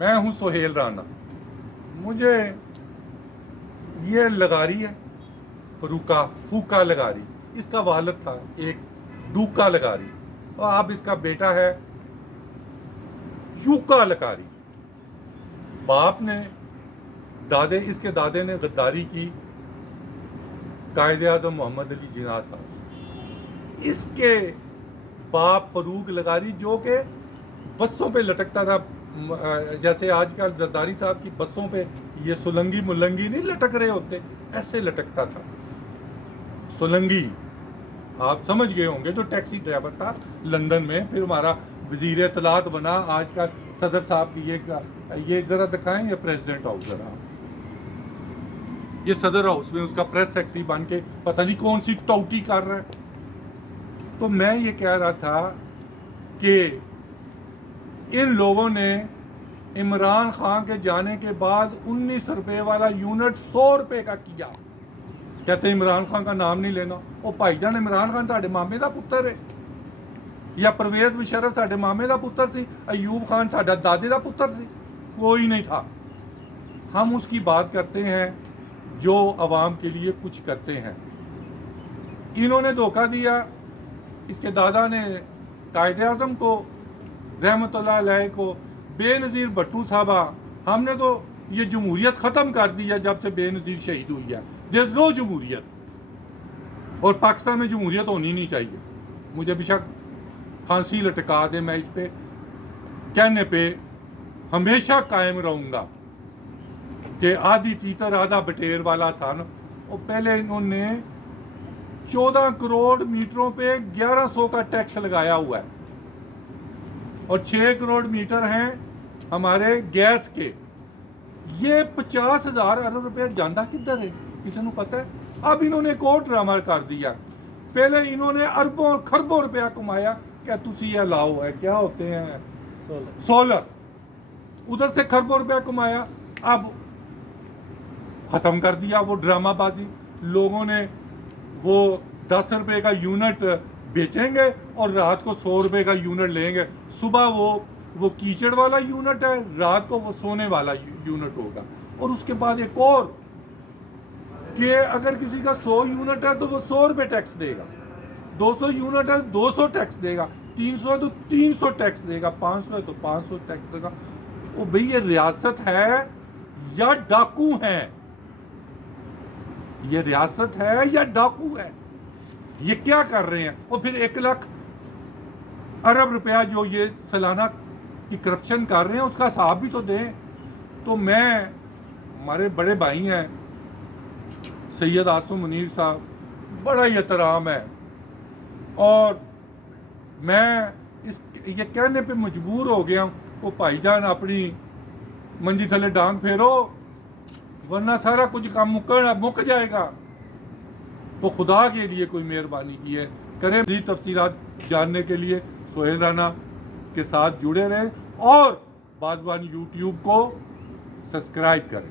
میں ہوں سہیل رانا. مجھے یہ لغاری ہے پھوکا لغاری، اس کا والد تھا ایک ڈوکا لغاری، اور اب اس کا بیٹا ہے یوکا لغاری. باپ نے اس کے دادے نے غداری کی قائد اعظم محمد علی جناح صاحب. اس کے باپ فروغ لغاری جو کہ بسوں پہ لٹکتا تھا، جیسے آج کل زرداری صاحب کی بسوں پہ یہ سولنگی ملنگی نہیں لٹک رہے ہوتے، ایسے لٹکتا تھا. سولنگی آپ سمجھ گئے ہوں گے، جو ٹیکسی ڈرائیور تھا لندن میں، پھر ہمارا وزیر اطلاعات بنا. آج کا صدر صاحب کی یہ ذرا دکھائیں، یہ پریزیڈنٹ ہاؤس ذرا، یہ صدر ہاؤس میں اس کا پریس سیکرٹری بن کے پتہ نہیں کون سی ٹوٹی کر رہا ہے. تو میں یہ کہہ رہا تھا کہ ان لوگوں نے عمران خان کے جانے کے بعد 19 روپے والا یونٹ 100 روپے کا کیا. کہتے ہیں عمران خان کا نام نہیں لینا. وہ بھائی جان، عمران خان ساڈے مامے دا پتر ہے، یا پرویز مشرف ساڈے مامے دا پتر سی، ایوب خان ساڈا دادے دا پتر سی؟ کوئی نہیں تھا. ہم اس کی بات کرتے ہیں جو عوام کے لیے کچھ کرتے ہیں. انہوں نے دھوکہ دیا. اس کے دادا نے قائد اعظم کو رحمت اللہ علیہ کو، بے نظیر بھٹو صاحبہ، ہم نے تو یہ جمہوریت ختم کر دی ہے جب سے بے نظیر شہید ہوئی ہے. دیر از نو جمہوریت، اور پاکستان میں جمہوریت ہونی نہیں چاہیے. مجھے بے شک پھانسی لٹکا دے، میں اس پہ کہنے پہ ہمیشہ قائم رہوں گا کہ آدھی تیتر آدھا بٹیر والا سن. اور پہلے انہوں نے 14 کروڑ میٹروں پہ 1100 کا ٹیکس لگایا ہوا ہے، اور 6 کروڑ میٹر ہیں ہمارے گیس کے. یہ 50,000 ارب روپے جاندہ کدھر ہے؟ کسی نے پتہ ہے؟ اب انہوں نے ایک اور ڈرامہ کر دیا. پہلے انہوں نے اربوں خربوں روپیہ کمایا کہ تسی یہ لاؤ ہے، کیا ہوتے ہیں، سولر، ادھر سے خربوں روپیہ کمایا. اب ختم کر دیا وہ ڈرامہ بازی. لوگوں نے وہ 10 روپے کا یونٹ بیچیں گے اور رات کو 100 روپے کا یونٹ لیں گے. صبح وہ کیچڑ والا یونٹ ہے، رات کو وہ سونے والا یونٹ ہوگا. اور اس کے بعد ایک اور کہ اگر کسی کا 100 یونٹ ہے تو وہ 100 روپے ٹیکس دے گا، 200 یونٹ ہے 200 ٹیکس دے گا، 300 ہے تو 300 ٹیکس دے گا، 500 ہے تو 500 ٹیکس دے گا. وہ بھئی یہ ریاست ہے یا ڈاکو ہیں؟ یہ ریاست ہے یا ڈاکو ہے؟ یہ کیا کر رہے ہیں؟ اور پھر 1 لاکھ ارب روپیہ جو یہ سالانہ کی کرپشن کر رہے ہیں، اس کا حساب بھی تو دیں. تو میں، ہمارے بڑے بھائی ہیں سید عاصم منیر صاحب، بڑا ہی احترام ہے، اور میں یہ کہنے پہ مجبور ہو گیا ہوں کہ بھائی جان اپنی منجی تھلے ڈانگ پھیرو، ورنہ سارا کچھ کام مک جائے گا. تو خدا کے لیے کوئی مہربانی کی ہے کریں. مزید تفصیلات جاننے کے لیے سہیل رانا کے ساتھ جڑے رہیں، اور بادبان یوٹیوب کو سبسکرائب کریں.